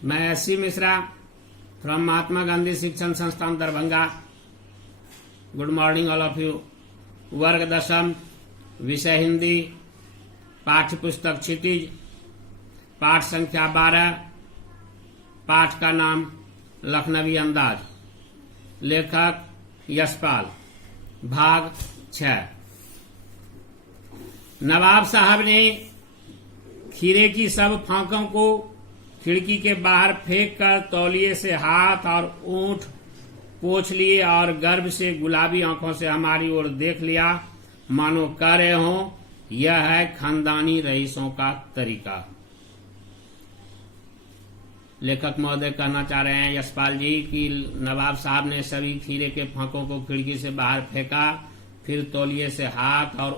मैं SC. Mishra from Mahatma Gandhi शिक्षण संस्थान Darbhanga. Good morning all of you. वर्ग दशम, विषय हिंदी, पाठ्य पुस्तक क्षितिज, पाठ संख्या 12। पाठ का नाम लखनवी अंदाज, लेखक यशपाल, भाग 6। नवाब साहब ने खीरे की सब फांकों को खिड़की के बाहर फेंक कर तौलिए से हाथ और ऊंट पोंछ लिए और गर्व से गुलाबी आंखों से हमारी ओर देख लिया, मानो कह रहे हों यह है खानदानी रईसों का तरीका। लेखक महोदय कहना चाह रहे हैं यशपाल जी कि नवाब साहब ने सभी खीरे के फांकों को खिड़की से बाहर फेंका, फिर तौलिए से हाथ और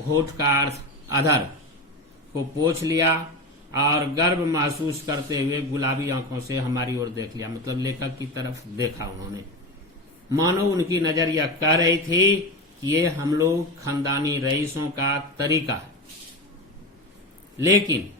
होठ का अर्थ अधर को पोंछ लिया और गर्व महसूस करते हुए गुलाबी आंखों से हमारी ओर देख लिया। मतलब लेखक की तरफ देखा उन्होंने, मानो उनकी नजर यह कह रही थी कि ये हम लोग खानदानी रईसों का तरीका है। लेकिन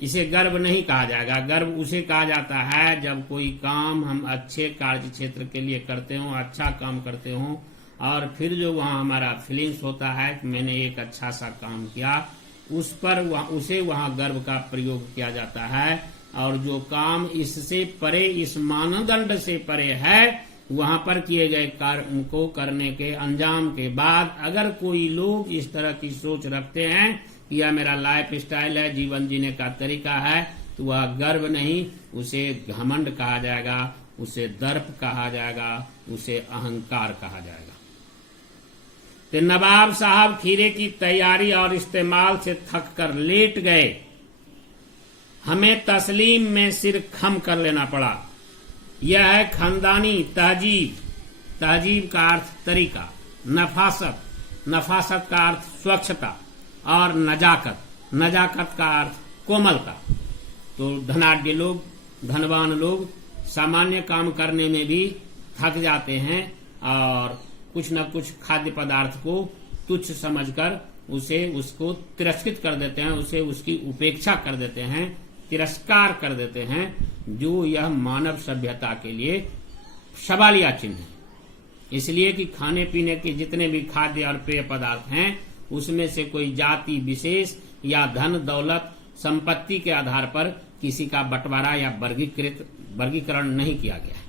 इसे गर्व नहीं कहा जाएगा। गर्व उसे कहा जाता है जब कोई काम हम अच्छे कार्य क्षेत्र के लिए करते हों, अच्छा काम करते हों, और फिर जो वहां हमारा फीलिंग्स होता है कि मैंने एक अच्छा सा काम किया, उस पर उसे वहां गर्व का प्रयोग किया जाता है। और जो काम इससे परे, इस मानदंड से परे है, वहां पर किए गए कार्य को करने के अंजाम के बाद अगर कोई लोग इस तरह की सोच रखते हैं कि यह मेरा लाइफ स्टाइल है, जीवन जीने का तरीका है, तो वह गर्व नहीं, उसे घमंड कहा जाएगा, उसे दर्प कहा जाएगा, उसे अहंकार कहा जाएगा। तो नवाब साहब खीरे की तैयारी और इस्तेमाल से थक कर लेट गए। हमें तस्लीम में सिर खम कर लेना पड़ा। यह है खानदानी तहजीब। तहजीब का अर्थ तरीका, नफासत, नफासत का अर्थ स्वच्छता, और नजाकत, नजाकत का अर्थ कोमलता। तो धनाढ्य लोग, धनवान लोग सामान्य काम करने में भी थक जाते हैं और कुछ न कुछ खाद्य पदार्थ को तुच्छ समझकर उसको तिरस्कृत कर देते हैं, उसे उसकी उपेक्षा कर देते हैं, तिरस्कार कर देते हैं, जो यह मानव सभ्यता के लिए सवालिया चिन्ह है। इसलिए कि खाने पीने के जितने भी खाद्य और पेय पदार्थ हैं, उसमें से कोई जाति विशेष या धन दौलत संपत्ति के आधार पर किसी का बंटवारा या वर्गीकरण नहीं किया गया है।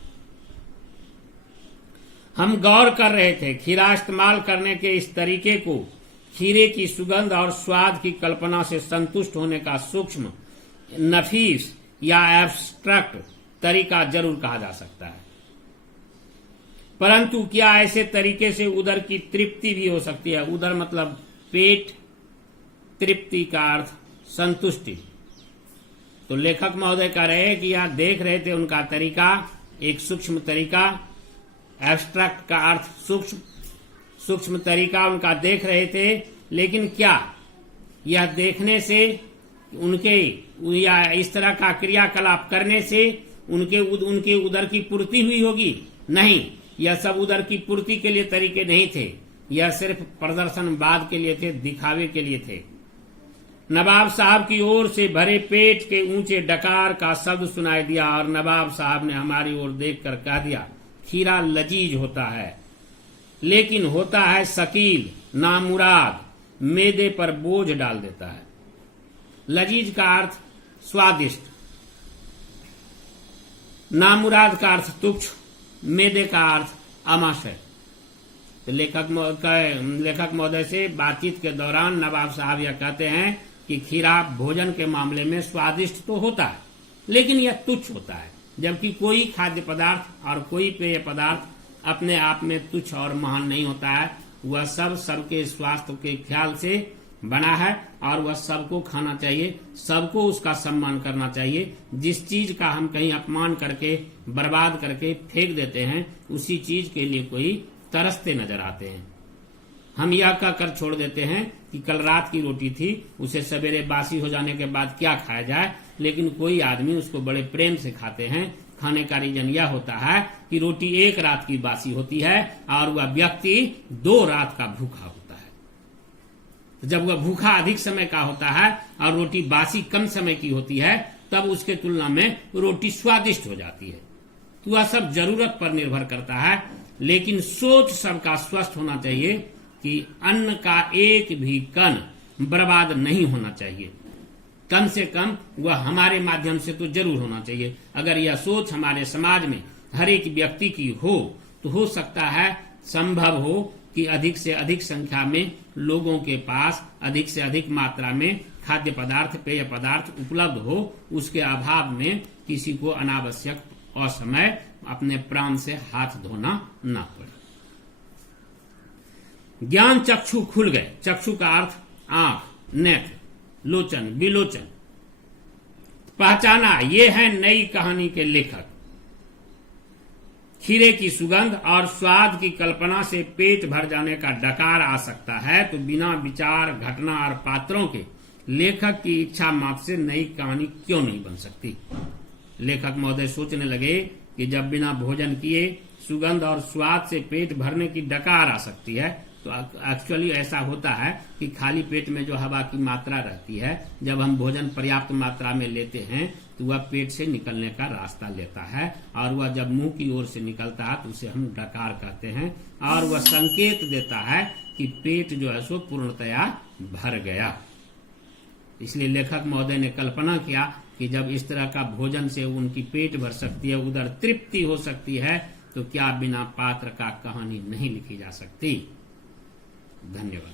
हम गौर कर रहे थे खीरा इस्तेमाल करने के इस तरीके को खीरे की सुगंध और स्वाद की कल्पना से संतुष्ट होने का सूक्ष्म, नफीस या एब्स्ट्रैक्ट तरीका जरूर कहा जा सकता है। परंतु क्या ऐसे तरीके से उदर की तृप्ति भी हो सकती है? उदर मतलब पेट, तृप्ति का अर्थ संतुष्टि। तो लेखक महोदय कह रहे हैं कि यह देख रहे थे उनका तरीका, एक सूक्ष्म तरीका, एब्स्ट्रैक्ट का अर्थ सूक्ष्म, सूक्ष्म तरीका उनका देख रहे थे। लेकिन क्या यह देखने से उनके या इस तरह का क्रियाकलाप करने से उनके उदर की पूर्ति हुई होगी? नहीं, यह सब उदर की पूर्ति के लिए तरीके नहीं थे। यह सिर्फ प्रदर्शनवाद के लिए थे, दिखावे के लिए थे। नवाब साहब की ओर से भरे पेट के ऊंचे डकार का शब्द सुनाई दिया और नवाब साहब ने हमारी ओर देखकर कह दिया, खीरा लजीज होता है, लेकिन होता है शकील, नामुराद, मैदे पर बोझ डाल देता है। लजीज का अर्थ स्वादिष्ट, नामुराद का अर्थ तुच्छ, मैदे का अर्थ आमाशय। तो लेखक महोदय से बातचीत के दौरान नवाब साहब यह कहते हैं कि खीरा भोजन के मामले में स्वादिष्ट तो होता है, लेकिन यह तुच्छ होता है। जबकि कोई खाद्य पदार्थ और कोई पेय पदार्थ अपने आप में तुच्छ और महान नहीं होता है। वह सब सबके स्वास्थ्य के ख्याल से बना है और वह सबको खाना चाहिए, सबको उसका सम्मान करना चाहिए। जिस चीज का हम कहीं अपमान करके, बर्बाद करके फेंक देते हैं, उसी चीज के लिए कोई तरसते नजर आते हैं। हम यह कहकर छोड़ देते हैं कि कल रात की रोटी थी, उसे सवेरे बासी हो जाने के बाद क्या खाया जाए, लेकिन कोई आदमी उसको बड़े प्रेम से खाते हैं। खाने का रीजन यह होता है कि रोटी एक रात की बासी होती है और वह व्यक्ति 2 रात का भूखा होता है। तो जब वह भूखा अधिक समय का होता है और रोटी बासी कम समय की होती है, तब उसके तुलना में रोटी स्वादिष्ट हो जाती है। तो वह सब जरूरत पर निर्भर करता है, लेकिन सोच सबका स्वस्थ होना चाहिए कि अन्न का एक भी कण बर्बाद नहीं होना चाहिए। कम से कम वह हमारे माध्यम से तो जरूर होना चाहिए। अगर यह सोच हमारे समाज में हर एक व्यक्ति की हो तो हो सकता है, संभव हो कि अधिक से अधिक संख्या में लोगों के पास अधिक से अधिक मात्रा में खाद्य पदार्थ, पेय पदार्थ उपलब्ध हो। उसके अभाव में किसी को अनावश्यक असमय अपने प्राण से हाथ धोना न पड़े। ज्ञान चक्षु खुल गए। चक्षु का अर्थ आंख, नेत्र, लोचन, विलोचन। पहचाना ये है नई कहानी के लेखक। खीरे की सुगंध और स्वाद की कल्पना से पेट भर जाने का डकार आ सकता है, तो बिना विचार, घटना और पात्रों के लेखक की इच्छा मात्र से नई कहानी क्यों नहीं बन सकती। लेखक महोदय सोचने लगे कि जब बिना भोजन किए सुगंध और स्वाद से पेट भरने की डकार आ सकती है, तो एक्चुअली ऐसा होता है कि खाली पेट में जो हवा की मात्रा रहती है, जब हम भोजन पर्याप्त मात्रा में लेते हैं तो वह पेट से निकलने का रास्ता लेता है, और वह जब मुंह की ओर से निकलता है तो उसे हम डकार कहते हैं, और वह संकेत देता है कि पेट जो है सो पूर्णतया भर गया। इसलिए लेखक महोदय ने कल्पना किया कि जब इस तरह का भोजन से उनकी पेट भर सकती है, उधर तृप्ति हो सकती है, तो क्या बिना पात्र का कहानी नहीं लिखी जा सकती। धन्यवाद।